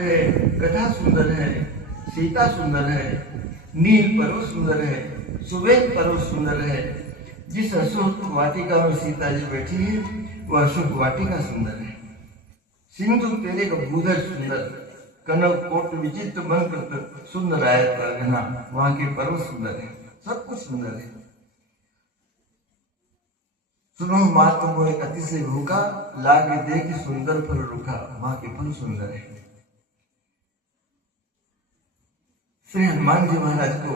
कथा सुंदर है, सीता सुंदर है, नील पर्वत सुंदर है, सुवेद पर्वत सुंदर है। जिस अशोक वाटिका में सीता जी बैठी है वह अशोक वाटिका सुंदर है। सिंधु तेरे का भूधर सुंदर, कनक कोट विचित्र मंत्र सुंदर आयत का घना, वहां के पर्वत सुंदर है, सब कुछ सुंदर है। सुनो मात मोहे अति से भूखा, लागे देख सुंदर फल रुखा, वहां के फल सुंदर है। श्री हनुमान जी महाराज को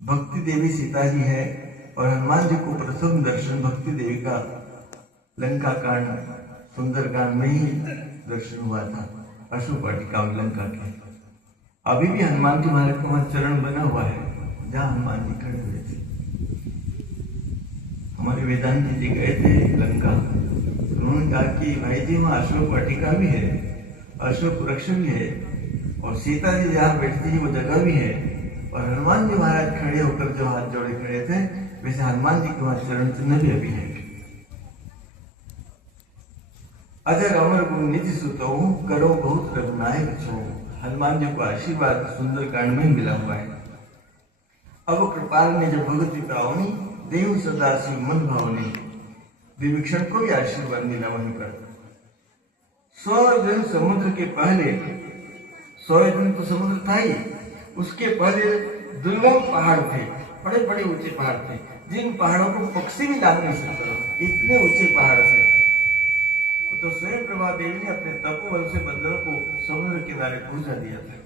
भक्ति देवी सीता जी है और हनुमान जी को प्रथम दर्शन भक्ति देवी का लंका कांड सुंदरकांड में ही दर्शन हुआ था, अशोक वाटिका में लंका के। अभी भी हनुमान जी महाराज का वहां चरण बना हुआ है जहां हनुमान जी खड़े हुए थे। हमारे वेदांत जी गए थे लंका, उन्होंने कहा कि भाई जी वहां अशोक वाटिका भी है, अशोक वृक्ष भी है और सीता जी जहाँ बैठती है वो जगह भी है, और हनुमान जी महाराज खड़े होकर जो हाथ जोड़े खड़े थे वैसे हनुमान जी के वहां चरण चिन्ह भी अभी है। अजर अमर गुण निज सुतो करो बहुत रघुनायक छो, हनुमान जी को आशीर्वाद सुंदर कांड में मिला हुआ है। अब कृपाल ने जब भगवती पावनी देव सदा शिव मन भावनी, विभीषण को भी आशीर्वाद मिला वहीं पर। 100 दिन समुद्र के पहले, 100 दिन तो समुद्र था ही, उसके पहले दुर्गम पहाड़ थे, बड़े बड़े ऊंचे पहाड़ थे, जिन पहाड़ों को पक्षी भी लांग नहीं सकता, इतने ऊंचे पहाड़ थे। तो स्वयं प्रभा देवी ने अपने तपोबल से बंदरों को समुद्र किनारे पहुंचा दिया था।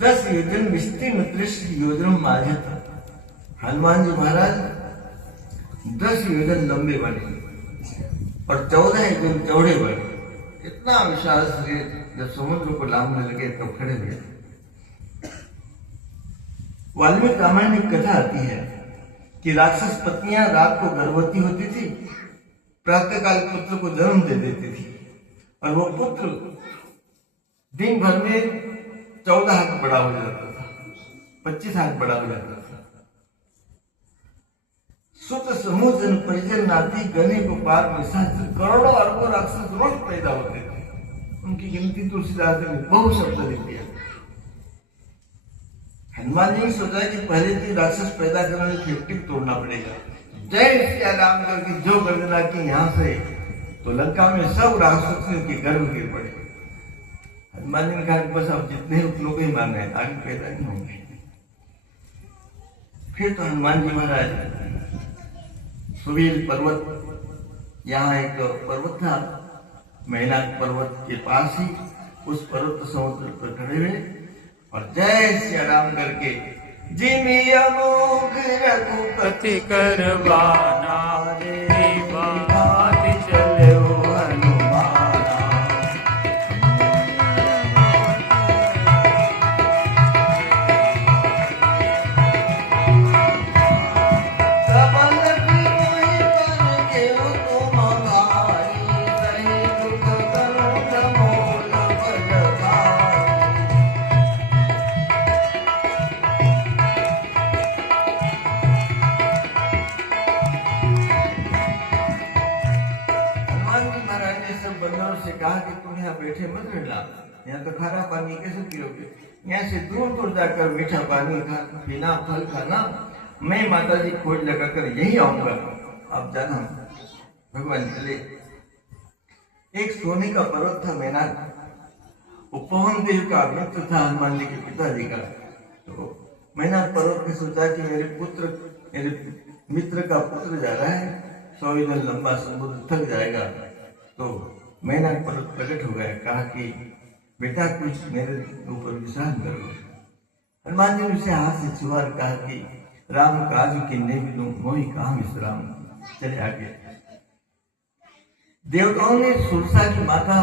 10 योजन विस्तीर्ण 30 योजन माझे था। हनुमान जी महाराज 10 योजन लंबे बने और 14 योजन चौड़े बने। इतना विशाल शरीर जब समुद्र को लांघने लगे तो खड़े हुए। वाल्मीकि रामायण में कथा आती है कि राक्षस पत्नियां रात को गर्भवती होती थी, प्रातःकाल पुत्र को जन्म दे देती थी और वो पुत्र दिन भर में 14 हाथ बड़ा हो जाता था, 25 हाथ बड़ा हो जाता था। सुत समूह जन परिजन नाती गणे गोपाल निशाचर, करोड़ों अरबों राक्षस रोज पैदा होते थे। उनकी गिनती तुलसीदास ने बहुत शब्द लिख दिया। हनुमान जी ने सोचा कि पहले तो राक्षस पैदा करने फैक्ट्री तोड़ना पड़ेगा, जय श्री राम करके जो गर्जना की यहाँ से तो लंका में सब राक्षसों के गर्भ गिर पड़े। हनुमान जी ने कहा बस अब जितने लोग ही मांग रहे आगे पैदा नहीं होंगे। फिर तो हनुमान जी महाराज सुवील पर्वत, यहाँ एक पर्वत था मैनाक पर्वत के पास ही, उस पर्वत समुद्र पर खड़े हुए और जय श्री राम करके जिमि अमोघ रघुपति करवाना रे बात चले हनुमाना। सबल कोई पर के तुम भाई, सही दुख करुण मोल बल भाई। बंदरों से कहा कि तुम यहाँ बैठे मत रहना, यहाँ तो खारा पानी कैसे पियोगे, यहाँ से दूर दूर जाकर मीठा पानी पीना, फल खाना, मैं माता जी खोज लगाकर यही आऊंगा, आप जाना। भगवान चले। एक सोने का पर्वत था मैनाक, वो पवन देव का मित्र था हनुमान जी के पिताजी का। तो मैनाक पर्वत ने सोचा कि मेरे मित्र का पुत्र जा रहा है, 100 दिन लंबा समुद्र थक जाएगा। तो मैनाक पर्वत प्रकट हो गया, कहा कि बेटा कुछ मेरे ऊपर विश्वास करो। हनुमान जी ने उसे हाथ से छुआ और कहा कि राम काज किन्ने बिनु मोहि कहां विश्राम। चले आगे। देवताओं ने सुरसा की माता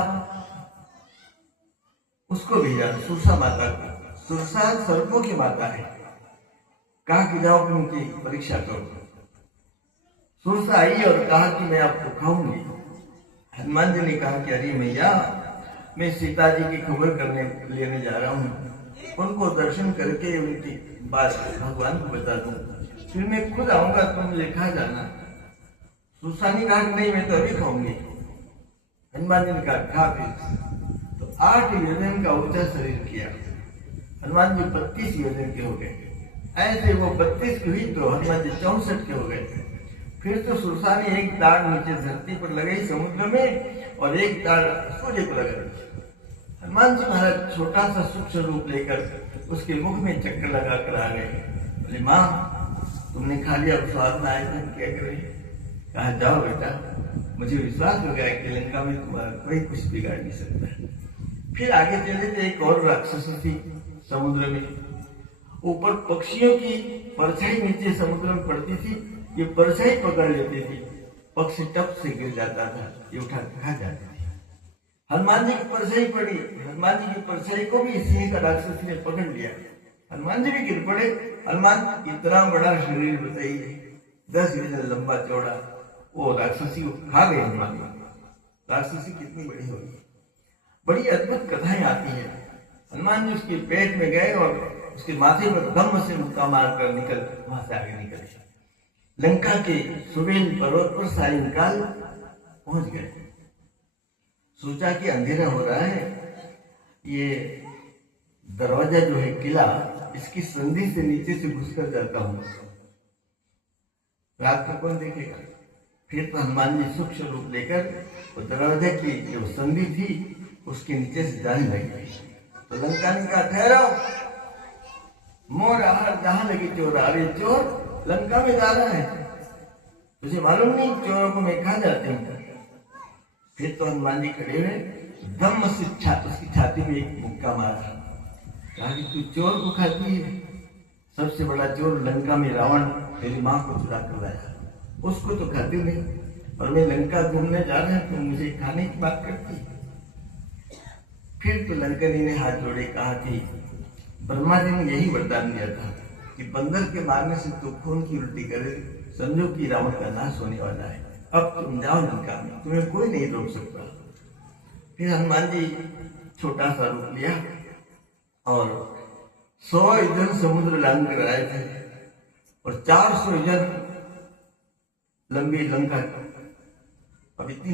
उसको भेजा, सुरसा माता को। सुरसा सर्पों की माता है, कहा कि जाओ उनकी परीक्षा करो। सुरसा आई और कहा कि मैं आपको खाऊंगी। हनुमान जी ने कहा कि अरे मैया, मैं सीता जी की खबर करने लेने जा रहा हूँ, उनको दर्शन करके उनकी बात भगवान को बता दूं, फिर मैं खुद आऊंगा, तुम मुझे खा जाना। सुरसा ने कहा कि नहीं, मैं तो अभी खाऊंगी। हनुमान जी ने कहा खा फिर। तो 8 योजन का ऊंचा शरीर किया। हनुमान जी 32 योजन के हो गए। ऐसे वो 32 की हुई तो हनुमान जी 64 के हो गए। फिर तो सुरसा ने एक ताड़ नीचे धरती पर लगाई समुद्र में और एक ताड़ सूर्य को लगा दी। हनुमान जी महाराज छोटा सा सूक्ष्म रूप लेकर उसके मुख में चक्कर लगा कर आ गए। बोले माँ तुमने खा लिया, स्वाद में आए तुम क्या करें? कहा जाओ बेटा, मुझे विश्वास हो गया कि लंका में तुम्हारा कोई कुछ बिगाड़ नहीं सकता। फिर आगे चले थे, एक और राक्षस थी समुद्र में। ऊपर पक्षियों की परछाई नीचे समुद्र में पड़ती थी, ये परछाई पकड़ लेती थी, पक्षी टप से गिर जाता था, ये उठा के खा जाती थी। हनुमान जी की परछाई पड़ी, हनुमान जी की परछाई को भी सिंह का राक्षस ने पकड़ लिया, हनुमान जी भी गिर पड़े। हनुमान इतना बड़ा शरीर बताइए, 10 योजन लंबा चौड़ा, वो राक्षसी को खा गए हनुमान जी। राक्षसी कितनी बड़ी होगी। बड़ी अद्भुत कथाएं आती है। हनुमान जी उसके पेट में गए और उसके माथे पर धम्म से मुक्का मारकर निकल वहां से आगे निकले। लंका के सुबेल पर्वत पर सायंकाल पहुंच गए। सोचा कि अंधेरा हो रहा है, ये दरवाजा जो है किला, इसकी संधि से नीचे से घुसकर जाता हूं, रात को कौन देखेगा। फिर तो हनुमान जी सूक्ष्म रूप लेकर वो दरवाजा की जो संधि थी उसके नीचे से जाने लगे। तो लंका ने कहा ठहरो, मोर आहार जहां लगी चोर, अरे चोर लंका में जा रहा है, तुझे मालूम नहीं चोरों को मैं खा जाती हूँ। फिर तो हनुमान जी खड़े हुए, धम्म से उसकी छाती में एक मुक्का मारा, कहा कि तू चोर को खाती है, सबसे बड़ा चोर लंका में रावण तेरी माँ को चुरा कर लाया, उसको तो खाती नहीं, और मैं लंका घूमने जा रहा हूं, तो मुझे खाने की बात करती। फिर तो लंकनी ने हाथ जोड़े, कहा कि ब्रह्मा जी ने यही वरदान दिया था कि बंदर के मारने से तू खून की उल्टी करे, समझो कि रावण का नाश होने वाला है, अब तुम जाओ लंका में, तुम्हें कोई नहीं रोक सकता। फिर हनुमान जी छोटा सा रूप लिया और 100 योजन समुद्र लांग कर आए थे और 400 योजन लंबी लंका। अब इतनी